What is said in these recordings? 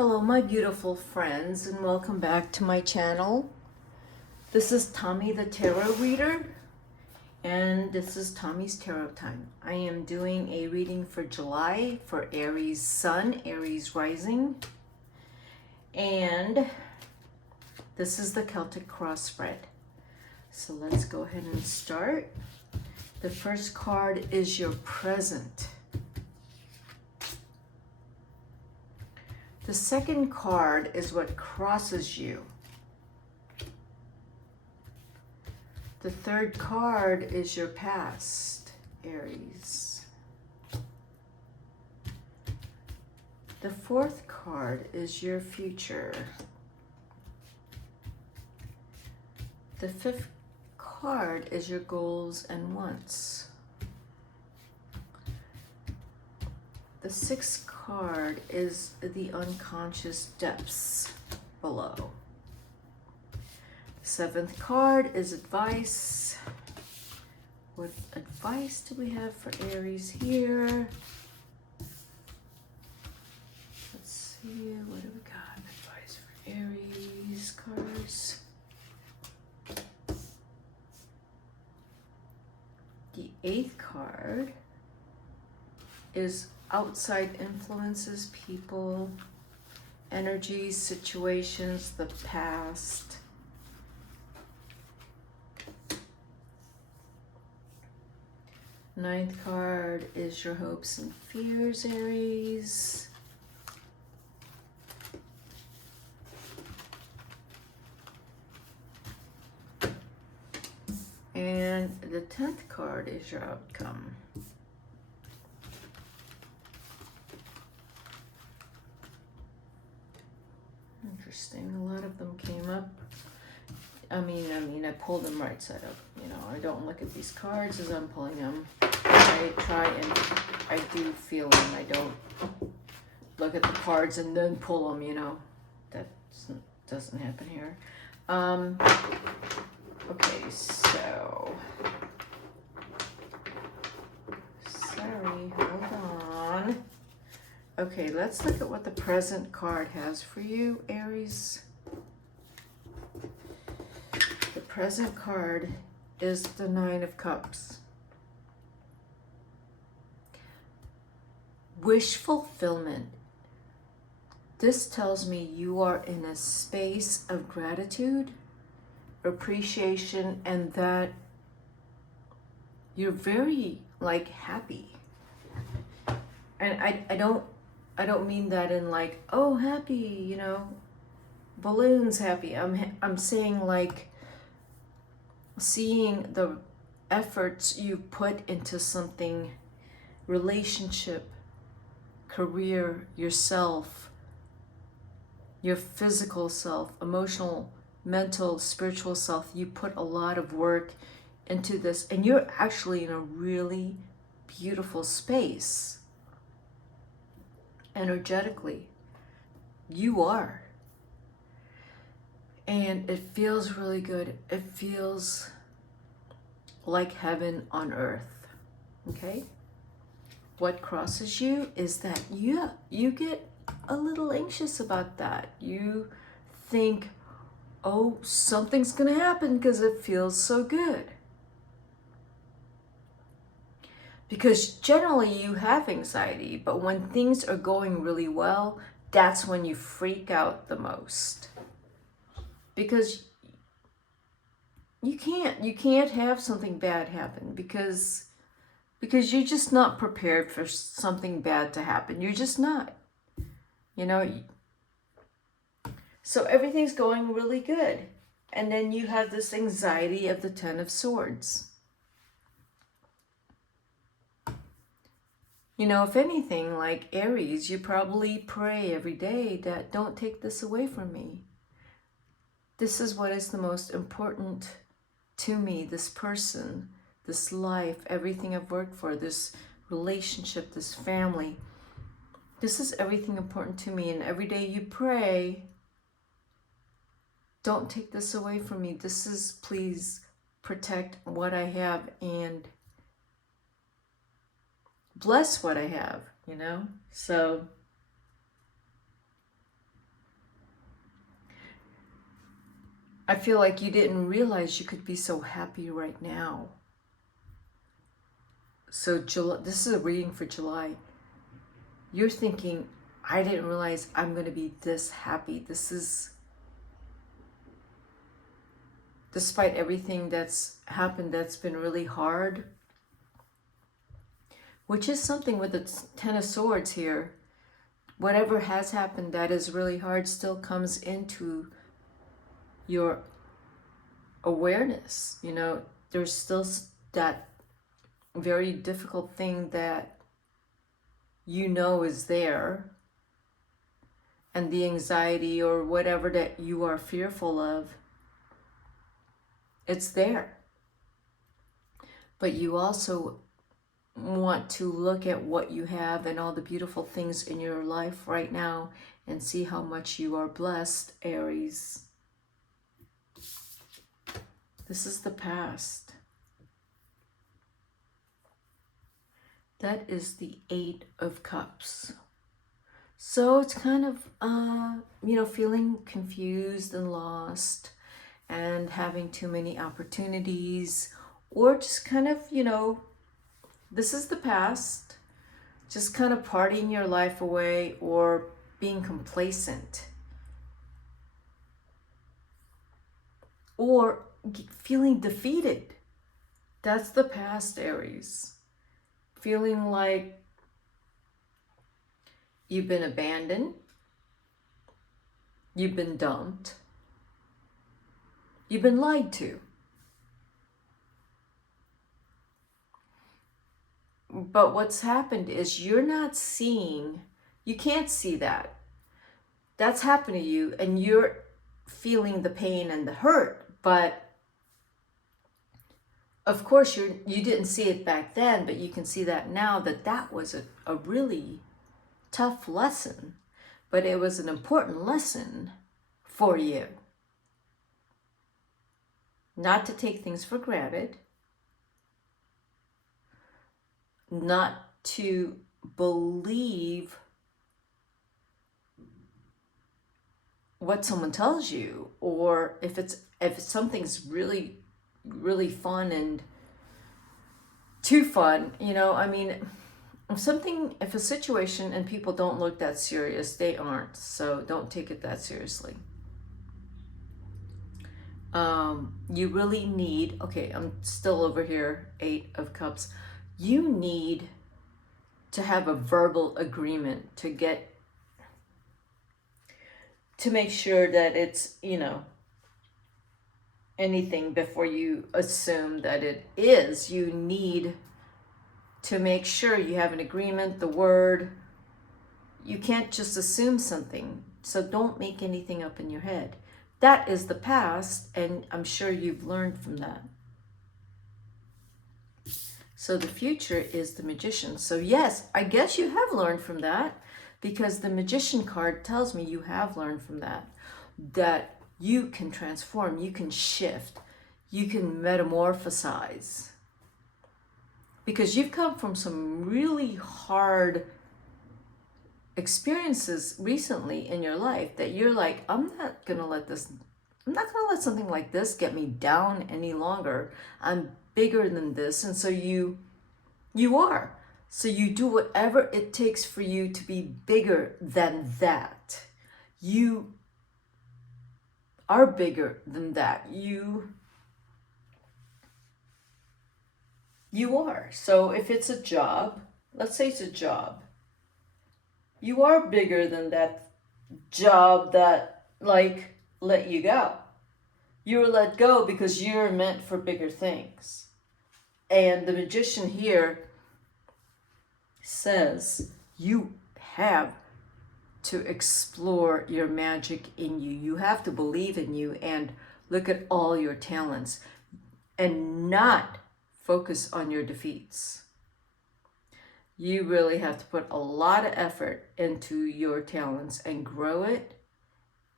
Hello, my beautiful friends, and welcome back to my channel. This is Tommy the Tarot Reader, and this is Tommy's Tarot Time. I am doing a reading for July for Aries Sun, Aries Rising, and this is the Celtic Cross spread. So let's go ahead and start. The first card is your present. The second card is what crosses you. The third card is your past, Aries. The fourth card is your future. The fifth card is your goals and wants. The sixth card is the unconscious depths below. Seventh card is advice. What advice do we have for Aries here? Let's see, what do we got? Advice for Aries cards. The eighth card is outside influences, people, energies, situations, the past. Ninth card is your hopes and fears, Aries. And the 10th card is your outcome. Interesting. A lot of them came up. I mean, I pulled them right side up. You know, I don't look at these cards as I'm pulling them. I try and I do feel them. I don't look at the cards and then pull them, you know. That doesn't happen here. Okay, so. Sorry, hold on. Okay, let's look at what the present card has for you, Aries. The present card is the Nine of Cups. Wish fulfillment. This tells me you are in a space of gratitude, appreciation, and that you're very happy. And I don't mean that in like, oh, happy, you know, balloons happy. I'm saying like seeing the efforts you put into something, relationship, career, yourself, your physical self, emotional, mental, spiritual self. You put a lot of work into this, and you're actually in a really beautiful space. Energetically, you are. And it feels really good. It feels like heaven on earth. Okay? What crosses you is that you get a little anxious about that. You think, oh, something's gonna happen because it feels so good. Because generally you have anxiety, but when things are going really well, that's when you freak out the most. Because you can't have something bad happen because you're just not prepared for something bad to happen. You're just not. You know, so everything's going really good. And then you have this anxiety of the Ten of Swords. You know, if anything, like Aries, you probably pray every day that don't take this away from me. This is what is the most important to me, this person, this life, everything I've worked for, this relationship, this family. This is everything important to me. And every day you pray, don't take this away from me. This is, please protect what I have and bless what I have, you know? So I feel like you didn't realize you could be so happy right now. So July, this is a reading for July. You're thinking, I didn't realize I'm going to be this happy. This is, despite everything that's happened that's been really hard, which is something with the Ten of Swords here. Whatever has happened that is really hard still comes into your awareness. You know, there's still that very difficult thing that you know is there, and the anxiety or whatever that you are fearful of, it's there. But you also want to look at what you have and all the beautiful things in your life right now and see how much you are blessed, Aries. This is the past. That is the Eight of Cups. So it's kind of, you know, feeling confused and lost and having too many opportunities, or just kind of, you know, this is the past, just kind of partying your life away or being complacent. Or feeling defeated. That's the past, Aries. Feeling like you've been abandoned, you've been dumped, you've been lied to. But what's happened is you're not seeing, you can't see that. That's happened to you and you're feeling the pain and the hurt. But of course you didn't see it back then, but you can see that now, that was a really tough lesson. But it was an important lesson for you. Not to take things for granted. Not to believe what someone tells you, or if something's really, really fun and too fun, you know, I mean, if a situation and people don't look that serious, they aren't. So don't take it that seriously. You really need, okay, I'm still over here, Eight of Cups. You need to have a verbal agreement to make sure that it's, you know, anything before you assume that it is. You need to make sure you have an agreement, the word. You can't just assume something. So don't make anything up in your head. That is the past, and I'm sure you've learned from that. So the future is the Magician. So yes, I guess you have learned from that, because the Magician card tells me you have learned from that. That you can transform, you can shift, you can metamorphosize. Because you've come from some really hard experiences recently in your life that you're like, I'm not gonna let something like this get me down any longer. I'm bigger than this. And so you are. So you do whatever it takes for you to be bigger than that. You are bigger than that. You are. So if it's a job, let's say it's a job, you are bigger than that job that like let you go. You were let go because you're meant for bigger things. And the Magician here says you have to explore your magic in you. You have to believe in you and look at all your talents and not focus on your defeats. You really have to put a lot of effort into your talents and grow it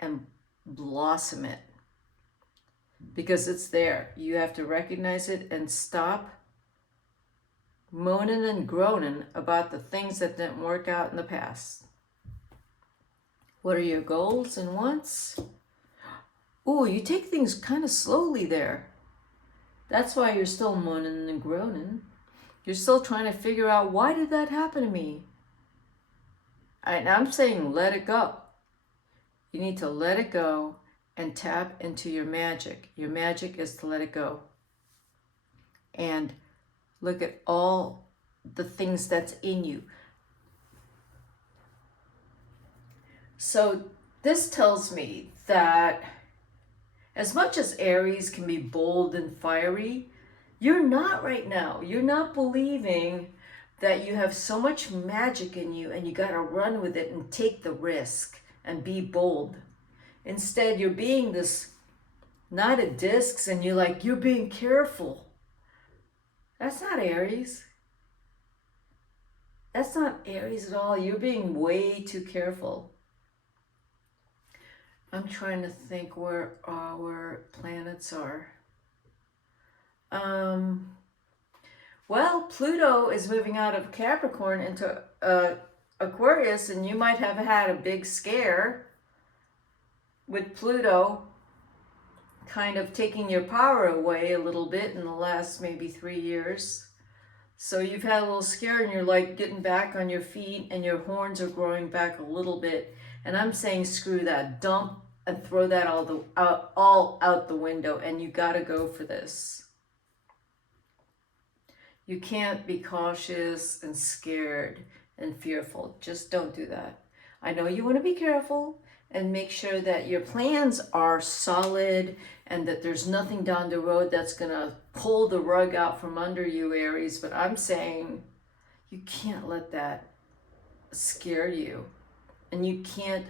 and blossom it, because it's there. You have to recognize it and stop moaning and groaning about the things that didn't work out in the past. What are your goals and wants? Ooh, you take things kind of slowly there. That's why you're still moaning and groaning. You're still trying to figure out, why did that happen to me? And I'm saying let it go. You need to let it go and tap into your magic. Your magic is to let it go. And look at all the things that's in you. So this tells me that as much as Aries can be bold and fiery, you're not right now. You're not believing that you have so much magic in you and you got to run with it and take the risk and be bold. Instead, you're being this Knight of Discs and you're being careful. That's not Aries. That's not Aries at all. You're being way too careful. I'm trying to think where our planets are. Well, Pluto is moving out of Capricorn into Aquarius, and you might have had a big scare with Pluto kind of taking your power away a little bit in the last maybe 3 years. So you've had a little scare and you're like getting back on your feet and your horns are growing back a little bit. And I'm saying screw that, dump and throw that all out the window, and you got to go for this. You can't be cautious and scared and fearful. Just don't do that. I know you want to be careful and make sure that your plans are solid and that there's nothing down the road that's going to pull the rug out from under you, Aries. But I'm saying you can't let that scare you. And you can't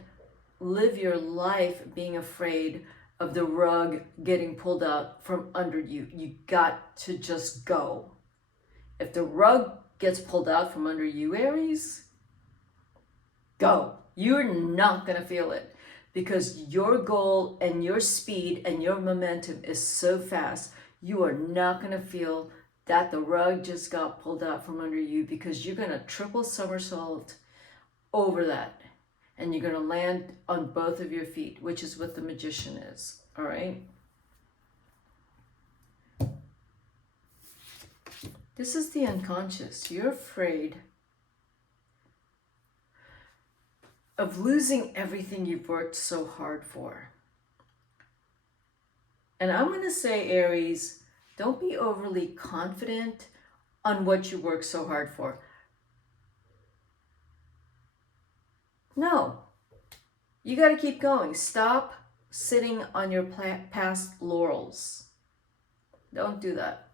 live your life being afraid of the rug getting pulled out from under you. You got to just go. If the rug gets pulled out from under you, Aries, go. You're not going to feel it because your goal and your speed and your momentum is so fast. You are not going to feel that the rug just got pulled out from under you because you're going to triple somersault over that. And you're going to land on both of your feet, which is what the Magician is. All right? This is the unconscious. You're afraid of losing everything you've worked so hard for. And I'm going to say, Aries, don't be overly confident on what you worked so hard for. No. You got to keep going. Stop sitting on your past laurels. Don't do that.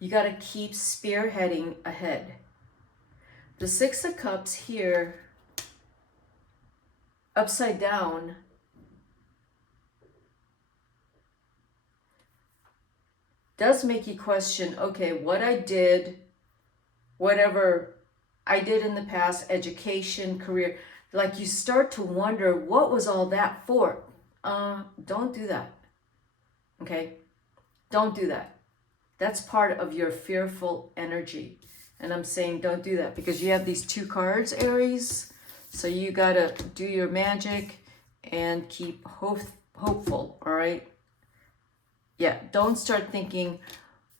You got to keep spearheading ahead. The Six of Cups here, upside down, does make you question, okay, what I did, whatever I did in the past, education, career, like you start to wonder, what was all that for? Don't do that. Okay? Don't do that. That's part of your fearful energy. And I'm saying don't do that because you have these two cards, Aries. So you got to do your magic and keep hopeful, all right? Yeah, don't start thinking,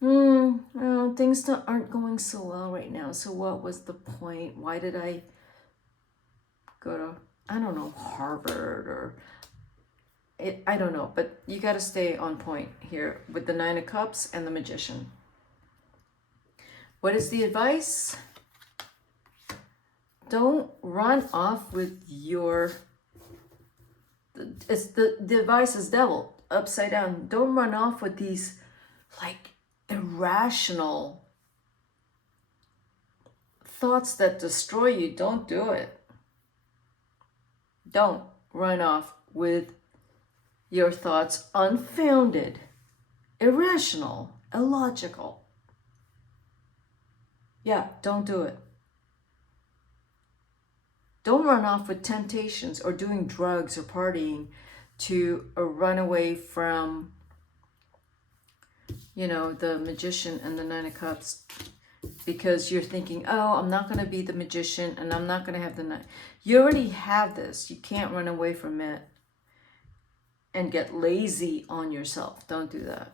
things aren't going so well right now. So what was the point? Why did I go to, I don't know, Harvard or... I don't know, but you got to stay on point here with the Nine of Cups and the Magician. What is the advice? Don't run off with your... the advice is devil, upside down. Don't run off with these, like, irrational thoughts that destroy you. Don't do it. Don't run off with your thoughts unfounded, irrational, illogical. Yeah, don't do it. Don't run off with temptations or doing drugs or partying to run away from, the Magician and the Nine of Cups, because you're thinking, oh, I'm not going to be the Magician and I'm not going to have the Nine. You already have this. You can't run away from it. and get lazy on yourself. Don't do that.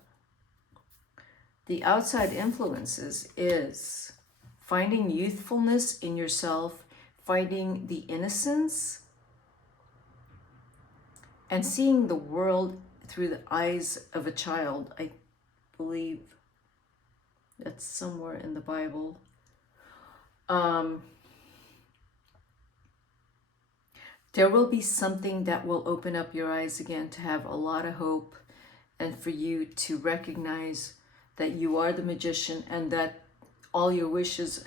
The outside influences is finding youthfulness in yourself, finding the innocence, and seeing the world through the eyes of a child. I believe that's somewhere in the Bible. There will be something that will open up your eyes again to have a lot of hope, and for you to recognize that you are the magician and that all your wishes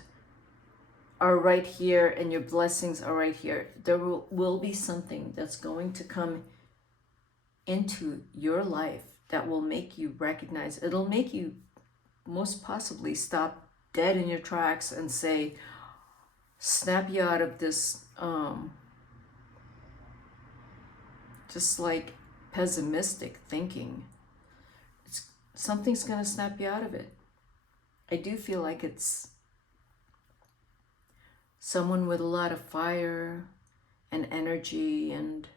are right here and your blessings are right here. There will be something that's going to come into your life that will make you recognize. It'll make you most possibly stop dead in your tracks and say, snap you out of this just like pessimistic thinking. Something's going to snap you out of it. I do feel like it's someone with a lot of fire and energy, and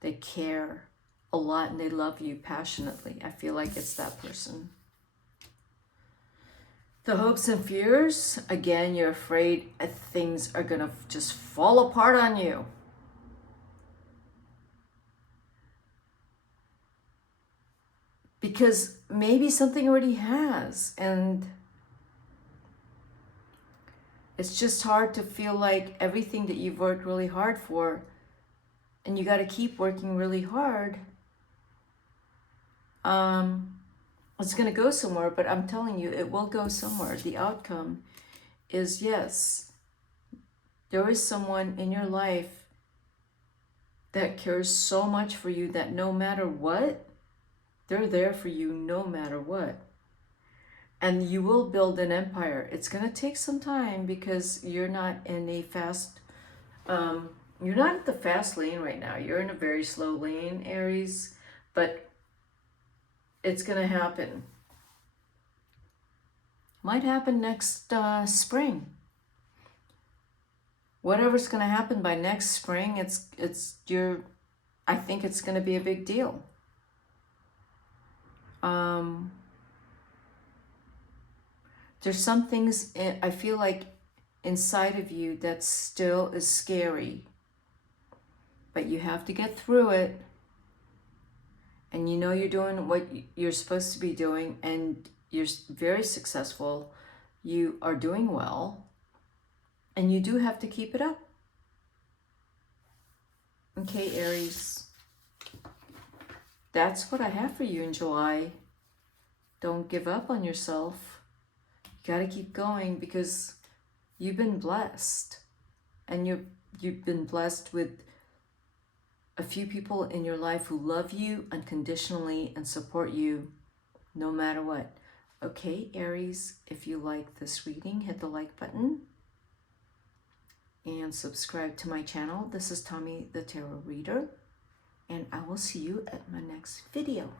they care a lot and they love you passionately. I feel like it's that person. The hopes and fears, again, you're afraid things are going to just fall apart on you. Because maybe something already has, and it's just hard to feel like everything that you've worked really hard for, and you got to keep working really hard, it's going to go somewhere. But I'm telling you, it will go somewhere. The outcome is yes, there is someone in your life that cares so much for you that no matter what, they're there for you no matter what. And you will build an empire. It's going to take some time because you're not in a fast, you're not at the fast lane right now. You're in a very slow lane, Aries, but it's going to happen. Might happen next spring. Whatever's going to happen by next spring, I think it's going to be a big deal. There's some things I feel like inside of you that still is scary, but you have to get through it, and you know you're doing what you're supposed to be doing, and you're very successful. You are doing well, and you do have to keep it up. Okay, Aries, that's what I have for you in July. Don't give up on yourself. You got to keep going because you've been blessed, and you've been blessed with a few people in your life who love you unconditionally and support you no matter what. Okay, Aries, if you like this reading, hit the like button and subscribe to my channel. This is Tommy the Tarot Reader, and I will see you at my next video.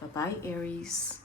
Bye-bye, Aries.